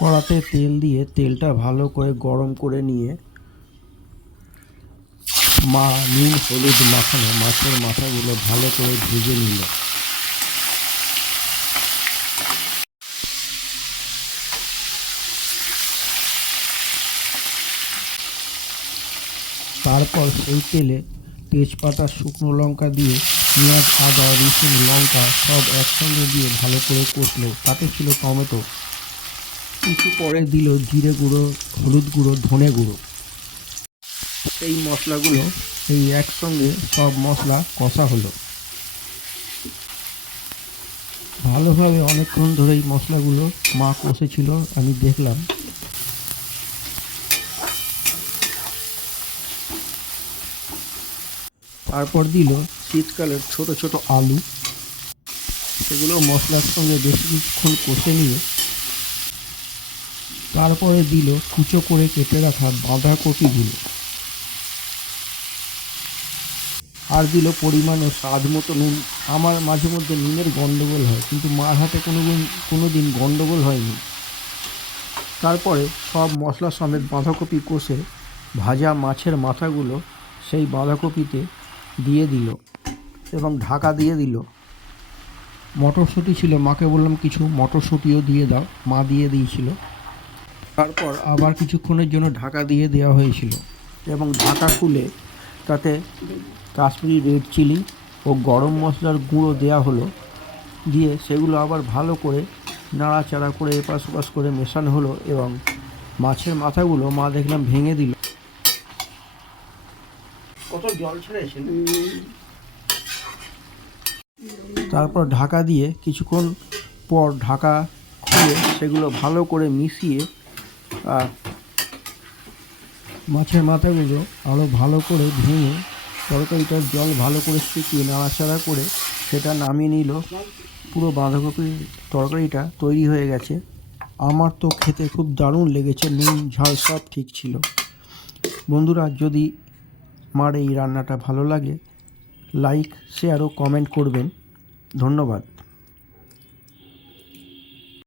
কড়াতে তেল দিয়ে তেলটা ভালো করে গরম করে নিয়ে নুন হলুদ মাখানো মাছের মাথাগুলো ভালো করে ভেজে নিল। তারপর সেই তেলে তেজপাতা শুকনো লঙ্কা দিয়ে পেঁয়াজ আদা রসুন লঙ্কা সব একসঙ্গে দিয়ে ভালো করে কষলো। তাতে ছিল টমেটো, কিছু পরে দিল জিরে গুঁড়ো হলুদ গুঁড়ো ধনে গুঁড়ো। এই মশলাগুলো এই একসঙ্গে সব মশলা কষা হলো ভালোভাবে। অনেকক্ষণ ধরে এই মশলাগুলো মা কষেছিল, আমি দেখলাম। তারপর দিল শীতকালের ছোট ছোট আলু, সেগুলো মশলার সঙ্গে বেশ কিছুক্ষণ কষে নিয়ে তারপরে দিল কুচো করে কেটে রাখা বাঁধাকপিগুলো, আর দিল পরিমাণ ও স্বাদ মতো নুন। আমার মাঝে মধ্যে নুনের গণ্ডগোল হয়, কিন্তু মার হাতে কোনো দিন গণ্ডগোল হয়নি। তারপরে সব মশলা সমেত বাঁধাকপি কষে ভাজা মাছের মাথাগুলো সেই বাঁধাকপিতে দিয়ে দিল এবং ঢাকা দিয়ে দিল। মটরশুঁটি ছিল, মাকে বললাম কিছু মটরশুঁটিও দিয়ে দাও, মা দিয়ে দিয়েছিল। তারপর আবার কিছুক্ষণের জন্য ঢাকা দিয়ে দেওয়া হয়েছিল এবং ঢাকা খুলে তাতে কাশ্মীরি রেড চিলি ও গরম মশলার গুঁড়ো দেওয়া হলো। দিয়ে সেগুলো আবার ভালো করে নাড়াচাড়া করে এপাশ ওপাশ করে মেশানো হলো এবং মাছের মাথাগুলো মা দেখলাম ভেঙে দিল। কত জল ছেড়েছিল। তারপর ঢাকা দিয়ে কিছুক্ষণ পর ঢাকা খুলে সেগুলো ভালো করে মিশিয়ে মাছের মাথাগুলো আরও ভালো করে ভেঙে তরকারিটার জল ভালো করে শুকিয়ে নাড়াচাড়া করে সেটা নামিয়ে নিল। পুরো বাঁধাকপির তরকারিটা তৈরি হয়ে গেছে। আমার তো খেতে খুব দারুণ লেগেছে, নুন ঝাল সব ঠিক ছিল। বন্ধুরা, যদি আমার এই রান্নাটা ভালো লাগে লাইক শেয়ার ও কমেন্ট করবেন। ধন্যবাদ।